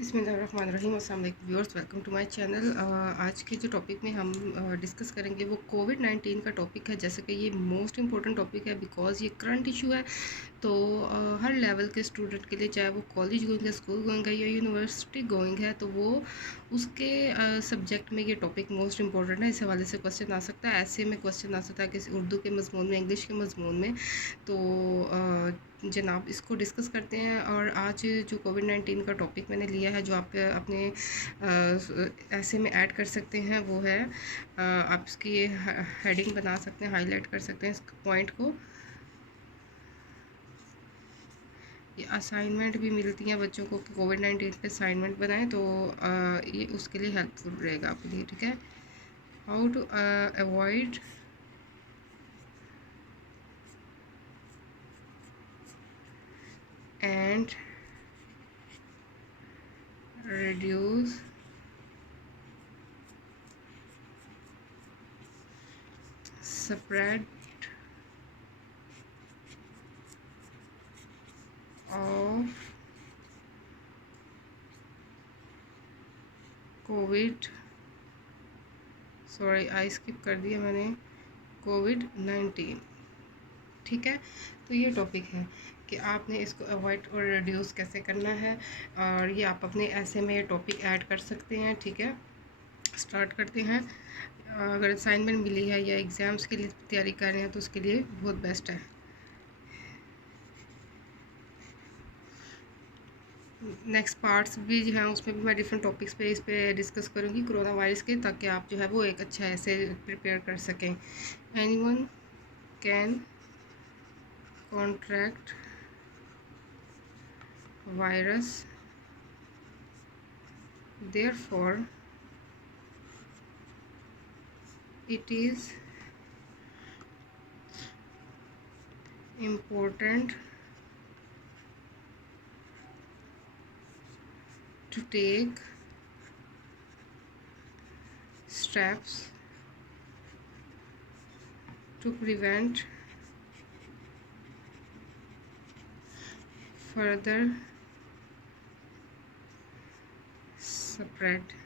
बिस्मिल्लाहिर्रहमानिर्रहीम। अस्सलाम वालेकुम viewers, welcome to my channel. आज के जो टॉपिक में हम डिस्कस करेंगे वो कोविड-19 का टॉपिक है। जैसे कि ये मोस्ट इंपॉर्टेंट टॉपिक है बिकॉज़ ये करंट इशू है। तो हर लेवल के स्टूडेंट के लिए, चाहे वो कॉलेज गोइंग है, स्कूल गोइंग है या यूनिवर्सिटी गोइंग है, तो वो उसके सब्जेक्ट में ये टॉपिक मोस्ट इंपॉर्टेंट है। इस हवाले से क्वेश्चन आ सकता है, ऐसे में क्वेश्चन आ सकता है किसी उर्दू के मज़मून में, इंग्लिश के मज़मून में। तो जनाब इसको डिस्कस करते हैं। और आज जो कोविड-19 का टॉपिक मैंने लिया है, जो आप अपने ऐसे में ऐड कर सकते हैं, वो है आप इसकी हेडिंग बना सकते हैं, हाईलाइट कर सकते हैं इस पॉइंट को। ये असाइनमेंट भी मिलती हैं बच्चों को कि कोविड-19 पे असाइनमेंट बनाएं, तो ये उसके लिए हेल्पफुल रहेगा आपके लिए। ठीक है, how to avoid and reduce spread of COVID, sorry I skip कर दिया मैंने, कोविड-19। ठीक है, तो ये टॉपिक है कि आपने इसको अवॉइड और रिड्यूस कैसे करना है, और ये आप अपने ऐसे में ये टॉपिक ऐड कर सकते हैं। ठीक है, स्टार्ट करते हैं। अगर असाइनमेंट मिली है या एग्ज़ाम्स के लिए तैयारी कर रहे हैं तो उसके लिए बहुत बेस्ट है। नेक्स्ट पार्ट्स भी जो हैं उसमें भी मैं डिफरेंट टॉपिक्स पे इस पे डिस्कस करूँगी कोरोना वायरस के, ताकि आप जो है वो एक अच्छा ऐसे प्रिपेयर कर सकें। Anyone can contract virus, therefore it is important to take steps to prevent further spread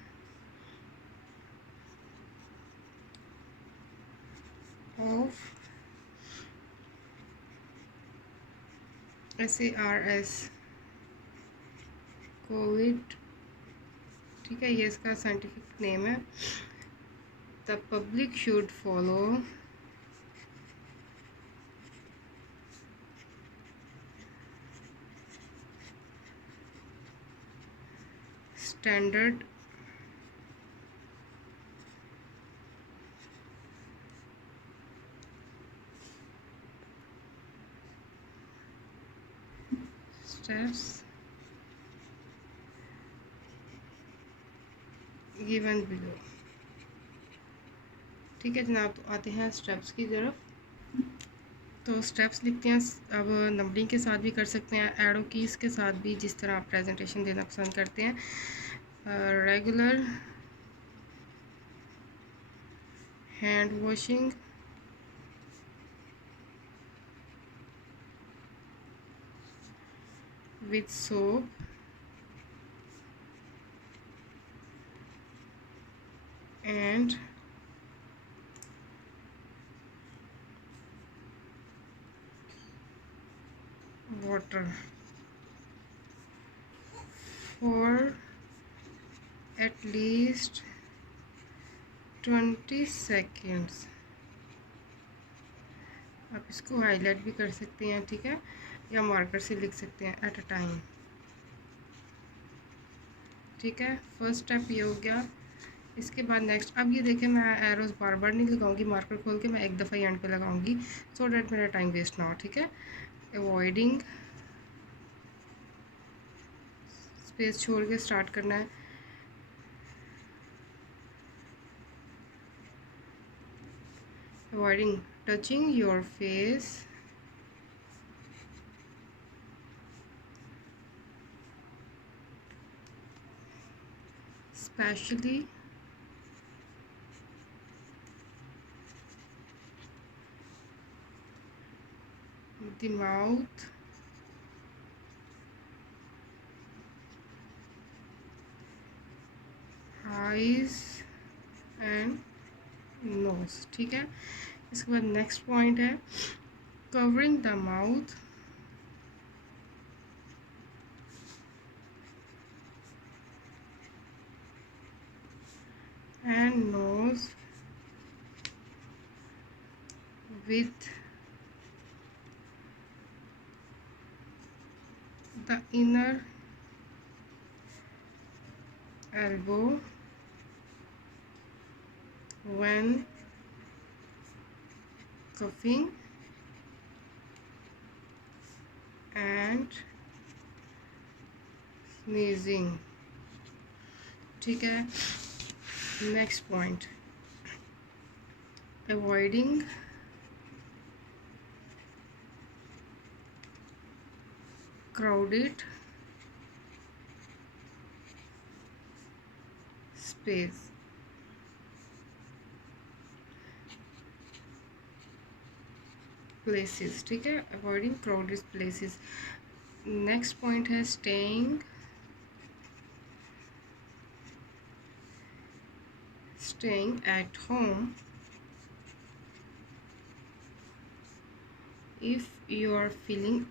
of SARS Covid. ठीक है, ये इसका साइंटिफिक नेम है। The public should follow standard steps given below. ठीक है जनाब, तो आते हैं स्टेप्स की तरफ। तो स्टेप्स लिखते हैं, अब नंबरिंग के साथ भी कर सकते हैं, एरो कीज़ के साथ भी, जिस तरह आप प्रेजेंटेशन देना पसंद करते हैं। Regular hand washing, with soap and water for at least 20 seconds। आप इसको हाईलाइट भी कर सकते हैं, ठीक है, या मार्कर से लिख सकते हैं एट अ टाइम। ठीक है, फर्स्ट स्टेप ये हो गया। इसके बाद नेक्स्ट, अब ये देखें, मैं एरोज बार बार नहीं लगाऊंगी, मार्कर खोल के मैं एक दफ़ा एंड पे लगाऊंगी, सो डैट मेरा टाइम वेस्ट ना हो। ठीक है, अवॉइडिंग, स्पेस छोड़ के स्टार्ट करना है। Avoiding touching your face, especially the mouth eyes and nose. ठीक है, इसके बाद नेक्स्ट पॉइंट है covering the mouth and nose with the inner elbow when coughing and sneezing। ठीक है, next point avoiding crowded space। places। ठीक है, avoiding crowded places। Next point है staying at home if you are feeling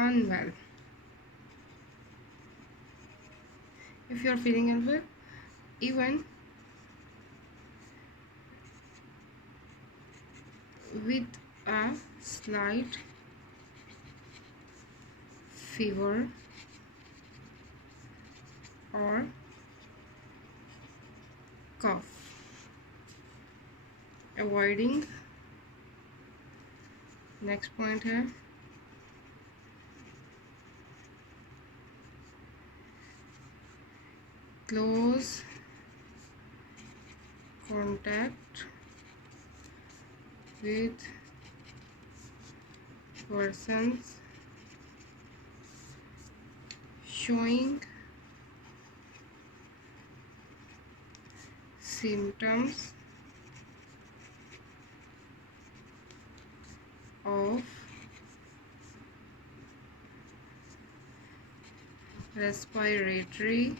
unwell। if you are feeling unwell, even with a slight fever or cough। avoiding next point है close contact with persons showing symptoms of respiratory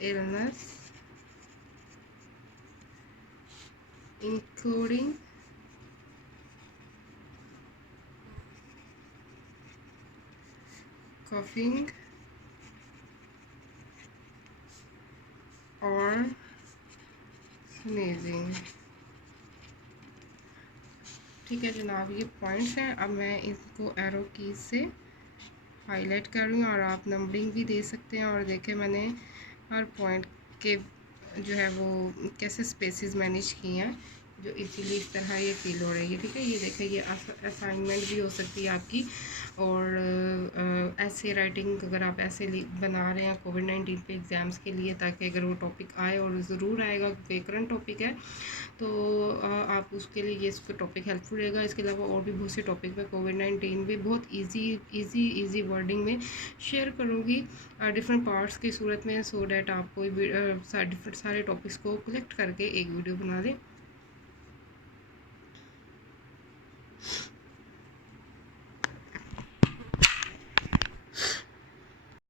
illness including coughing or sneezing। ठीक है जनाब, ये पॉइंट्स हैं। अब मैं इसको एरो की से हाईलाइट कर रही हूँ और आप नंबरिंग भी दे सकते हैं। और देखें मैंने हर पॉइंट के जो है वो कैसे स्पेसेस मैनेज किए हैं जो इजीली इस तरह ये फील हो रही है। ठीक है, ये देखें, ये असाइनमेंट भी हो सकती है आपकी। और ऐसे राइटिंग अगर आप ऐसे बना रहे हैं कोविड-19 पे एग्ज़ाम्स के लिए, ताकि अगर वो टॉपिक आए, और ज़रूर आएगा, व्याकरण टॉपिक है, तो आप उसके लिए ये इसका टॉपिक हेल्पफुल रहेगा। इसके अलावा और भी बहुत से टॉपिक है कोविड-19 में बहुत इजी वर्डिंग में शेयर करूँगी डिफरेंट पार्ट्स की सूरत में, सो डैट आप कोई डिफरेंट सारे टॉपिक्स को कलेक्ट करके एक वीडियो बना दें।